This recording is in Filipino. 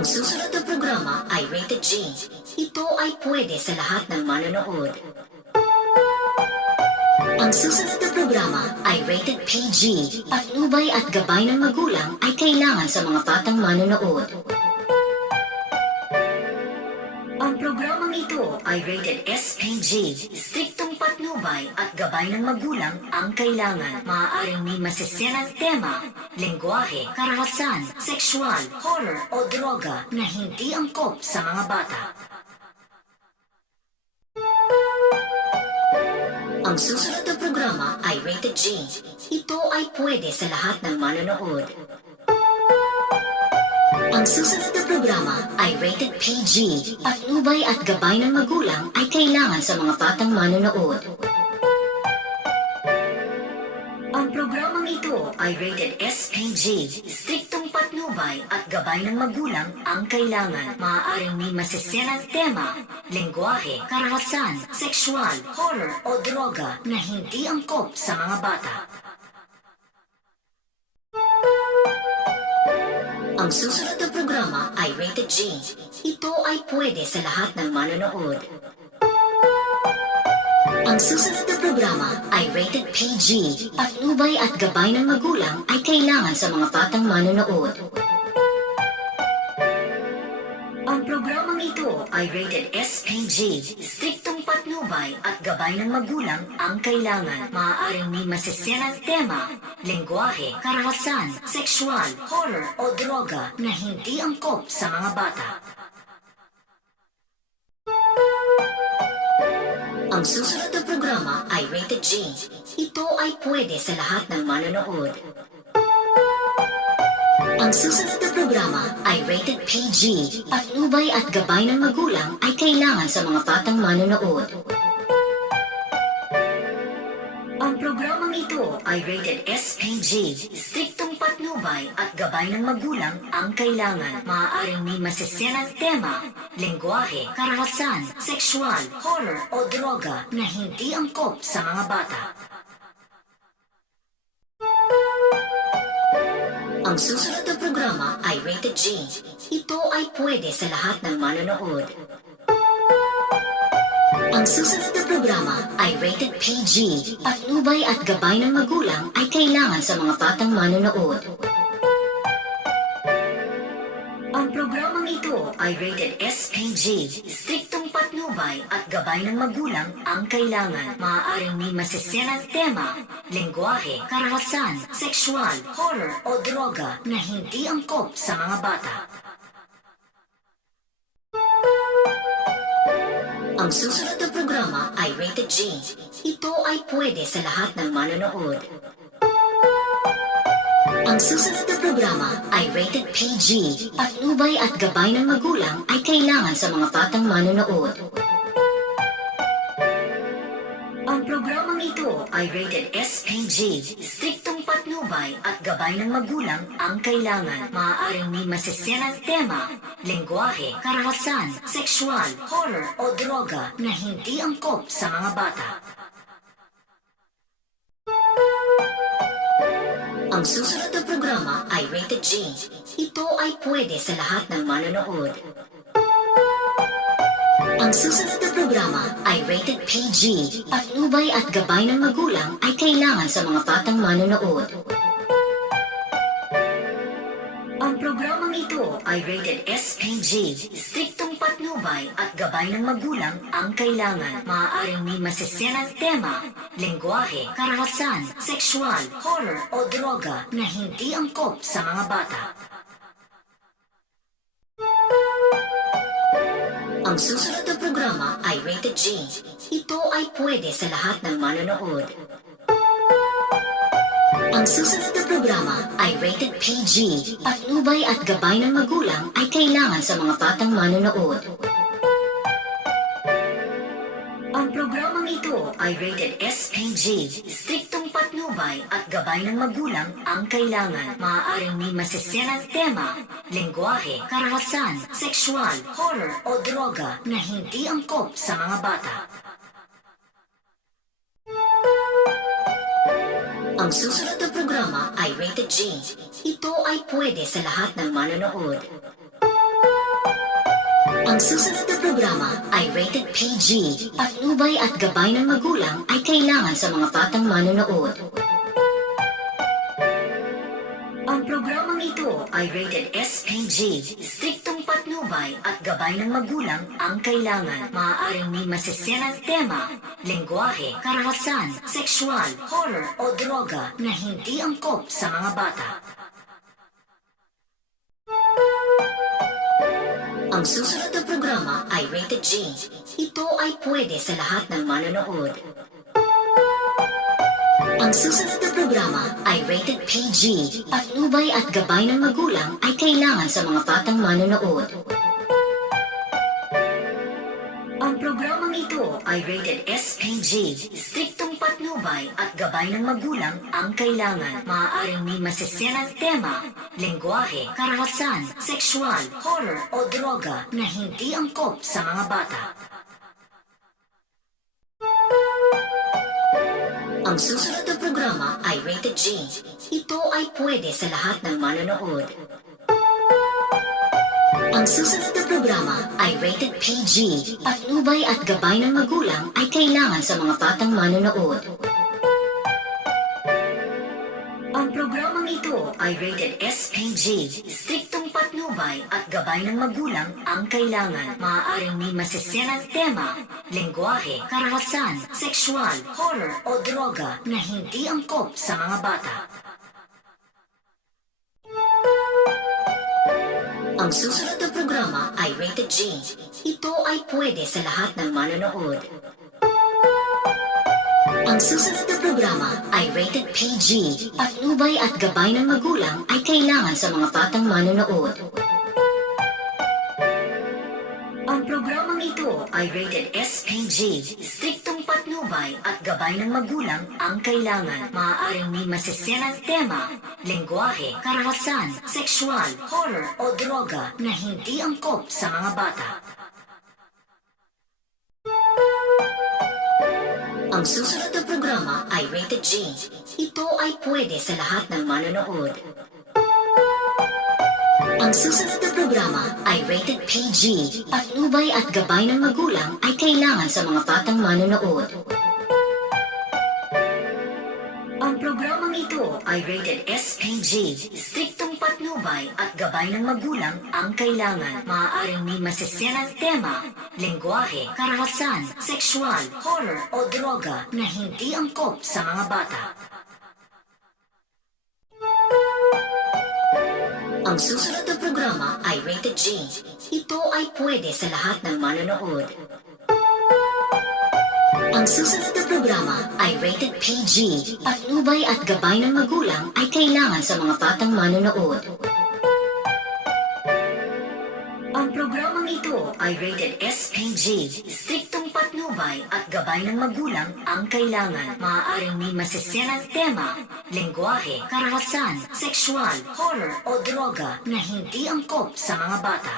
Ang susunod na programa ay rated G. Ito ay pwede sa lahat ng manonood. Ang susunod na programa ay rated PG. Patnubay at gabay ng magulang ay kailangan sa mga batang manonood. Ang programang ito ay rated SPG. Striktong patnubay at gabay ng magulang ang kailangan. Maaaring may masisenang tema, lengguwahe, karahasan, sexual, horror o droga na hindi angkop sa mga bata. Ang susunod na programa ay rated G. Ito ay pwede sa lahat ng manonood. Ang susunod na programa ay rated PG. Patnubay at gabay ng magulang ay kailangan sa mga batang manonood. Ang programang ito ay rated SPG. Striktong patnubay at gabay ng magulang ang kailangan. Maaaring may masisenang tema, lengguwahe, karahasan, sexual, horror o droga na hindi angkop sa mga bata. Ang susunod na programa ay rated G. Ito ay pwede sa lahat ng manonood. Ang susunod na programa ay rated PG. Patnubay at gabay ng magulang ay kailangan sa mga batang manonood. Ang programang ito ay rated SPG. Striktong patnubay at gabay ng magulang ang kailangan. Maaaring may masisenang tema, lengguwahe, karahasan, sexual, horror o droga na hindi angkop sa mga bata. Ang susunod na programa ay rated G. Ito ay pwede sa lahat ng manonood. Ang susunod na programa ay rated PG. Patnubay at gabay ng magulang ay kailangan sa mga batang manonood. Ang programang ito ay rated SPG. Striktong patnubay at gabay ng magulang ang kailangan. Maaaring may masisenang tema, lengguwahe, karahasan, sexual, horror o droga na hindi angkop sa mga bata. Ang susunod na programa ay rated G. Ito ay pwede sa lahat ng manonood. Ang susunod na programa ay rated PG. Patnubay at gabay ng magulang ay kailangan sa mga batang manonood. Ang programang ito ay rated SPG. Striktong patnubay at gabay ng magulang ang kailangan. Maaaring may masisenang tema, lengguwahe, karahasan, sexual, horror o droga na hindi angkop sa mga bata. Ang susunod na programa ay rated G. Ito ay pwede sa lahat ng manonood. Ang susunod na programa ay rated PG. Patnubay at gabay ng magulang ay kailangan sa mga batang manonood. Ang programang ito ay rated SPG. Striktong patnubay at gabay ng magulang ang kailangan. Maaaring may masisenang tema, lengguwahe, karahasan, sexual, horror o droga na hindi angkop sa mga bata. Ang susunod na programa ay rated G. Ito ay pwede sa lahat ng manonood. Ang susunod na programa ay rated PG. Patnubay at gabay ng magulang ay kailangan sa mga batang manonood. Ang programang ito ay rated SPG. Striktong patnubay at gabay ng magulang ang kailangan. Maaaring may masisenang tema, lengguwahe, karahasan, sexual, horror o droga na hindi angkop sa mga bata. Ang susunod na programa ay rated G. Ito ay pwede sa lahat ng manonood. Ang susunod na programa ay rated PG. Patnubay at gabay ng magulang ay kailangan sa mga batang manonood. Ang programang ito ay rated SPG. Striktong patnubay at gabay ng magulang ang kailangan. Maaaring may masisenang tema, lengguwahe, karahasan, sexual, horror o droga na hindi angkop sa mga bata. Ang susunod na programa ay rated G. Ito ay pwede sa lahat ng manonood. Ang susunod na programa ay rated PG. Patnubay at gabay ng magulang ay kailangan sa mga batang manonood. Ang programang ito ay rated SPG. Striktong patnubay at gabay ng magulang ang kailangan. Maaaring may masisenang tema, lengguwahe, karahasan, sexual, horror o droga na hindi angkop sa mga bata. Ang susunod na programa ay rated G. Ito ay pwede sa lahat ng manonood. Ang susunod na programa ay rated PG. Patnubay at gabay ng magulang ay kailangan sa mga batang manonood. Ang programang ito ay rated SPG. Striktong patnubay at gabay ng magulang ang kailangan. Maaaring may masisenang tema, lengguwahe, karahasan, sexual, horror o droga na hindi angkop sa mga bata. Ang susunod na programa ay rated G. Ito ay pwede sa lahat ng manonood. Ang susunod na programa ay rated PG. Patnubay at gabay ng magulang ay kailangan sa mga batang manonood. Ang programang ito ay rated SPG. Striktong patnubay at gabay ng magulang ang kailangan. Maaaring may masisenang tema, lengguwahe, karahasan, sexual, horror o droga na hindi angkop sa mga bata. Ang susunod na programa ay rated G. Ito ay pwede sa lahat ng manonood. Ang susunod na programa ay rated PG. Patnubay at gabay ng magulang ay kailangan sa mga batang manonood. Ang programang ito ay rated SPG. Striktong patnubay at gabay ng magulang ang kailangan. Maaaring may masisenang tema, lengguwahe, karahasan, sexual, horror o droga na hindi angkop sa mga bata. Ang susunod na programa ay rated G. Ito ay pwede sa lahat ng manonood. Ang susunod na programa ay rated PG. Patnubay at gabay ng magulang ay kailangan sa mga batang manonood. Ang programang ito ay rated SPG. Striktong patnubay at gabay ng magulang ang kailangan. Maaaring may masisenang tema, lengguwahe, karahasan, sexual, horror o droga na hindi angkop sa mga bata. Ang susunod na programa ay rated G. Ito ay pwede sa lahat ng manonood. Ang susunod na programa ay rated PG. Patnubay at gabay ng magulang ay kailangan sa mga batang manonood. Ang programang ito ay rated SPG. Striktong patnubay at gabay ng magulang ang kailangan. Maaaring may masisenang tema, lengguwahe, karahasan, sexual, horror o droga na hindi angkop sa mga bata.